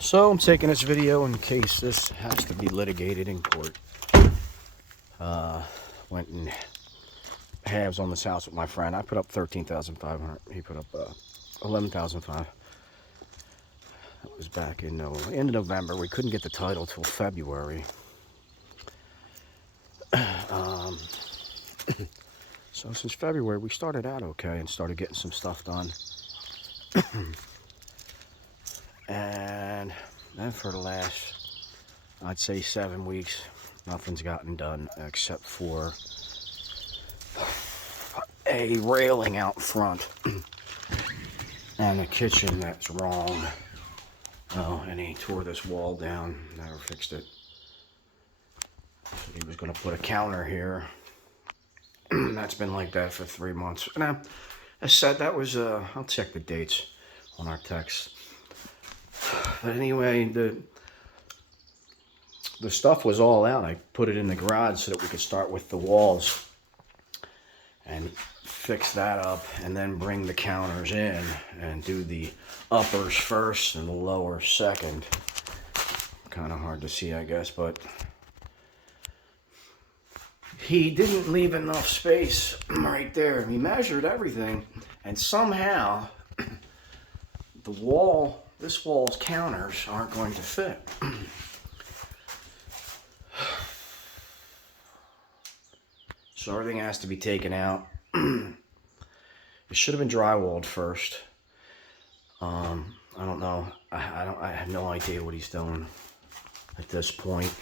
So I'm taking this video in case this has to be litigated in court. Went in halves on this house with my friend. I put up 13,500. He put up 11,500. That was back in end of November. We couldn't get the title till February. So since February, we started out okay and started getting some stuff done. And then for the last, I'd say 7 weeks, nothing's gotten done except for a railing out front and a kitchen that's wrong. Oh, and he tore this wall down, never fixed it. So he was going to put a counter here. That's been like that for 3 months. And I said that was, I'll check the dates on our text. But anyway, the stuff was all out. I put it in the garage so that we could start with the walls and fix that up and then bring the counters in and do the uppers first and the lower second. Kind of hard to see, I guess, but he didn't leave enough space right there. He measured everything, and somehow this wall's counters aren't going to fit. So everything has to be taken out. It should have been drywalled first. I don't know. I have no idea what he's doing at this point.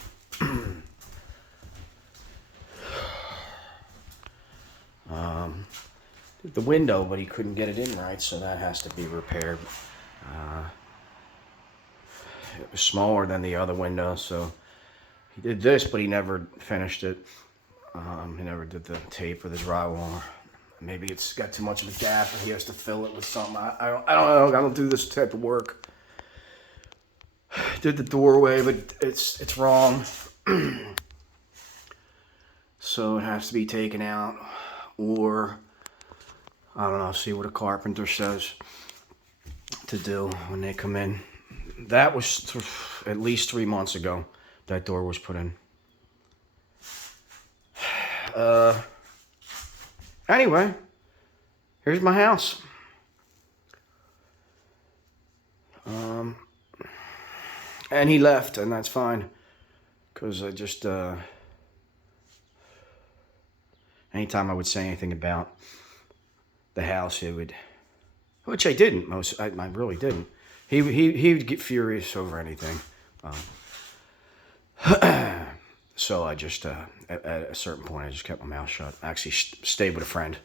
The window, but he couldn't get it in right, so that has to be repaired. It was smaller than the other window, so he did this, but he never finished it. He never did the tape or the drywall. Maybe it's got too much of a gap and he has to fill it with something. I don't know. I don't do this type of work. Did the doorway, but it's wrong. So it has to be taken out, or I don't know, see what a carpenter says to do when they come in. That was at least 3 months ago that door was put in. Anyway, here's my house. And he left, and that's fine, because I just, anytime I would say anything about the house, he would, which I didn't, I really didn't. He would get furious over anything. So I just, at a certain point, I just kept my mouth shut. I actually stayed with a friend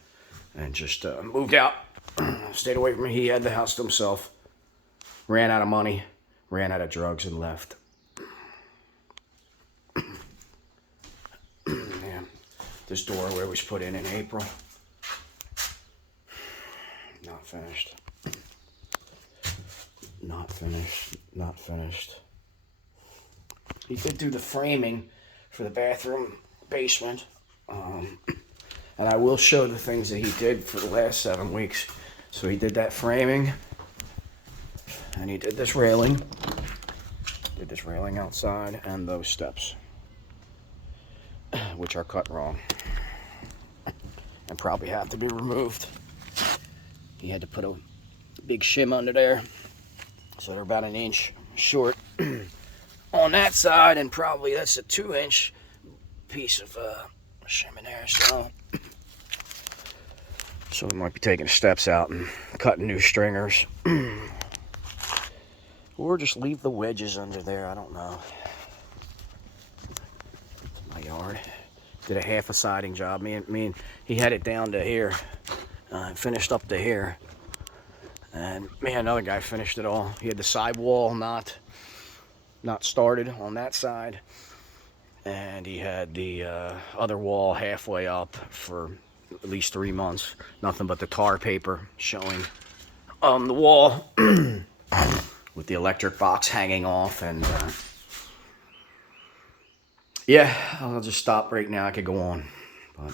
and just moved out. Stayed away from me. He had the house to himself. Ran out of money, ran out of drugs, and left. Yeah. This doorway was put in April. Not finished. Not finished. Not finished. He did do the framing for the bathroom basement, and I will show the things that he did for the last 7 weeks. So he did that framing, and he did this railing, outside, and those steps, which are cut wrong and probably have to be removed. He had to put a big shim under there, so they're about 1 inch short on that side, and probably that's a 2-inch piece of shim in there. So we might be taking steps out and cutting new stringers, or just leave the wedges under there. I don't know. It's my yard. Did a half a siding job. Me and he had it down to here, finished up to here, and me and another guy finished it all. He had the sidewall not started on that side, and he had the other wall halfway up for at least 3 months. Nothing but the tar paper showing the wall with the electric box hanging off. And yeah, I'll just stop right now. I could go on, but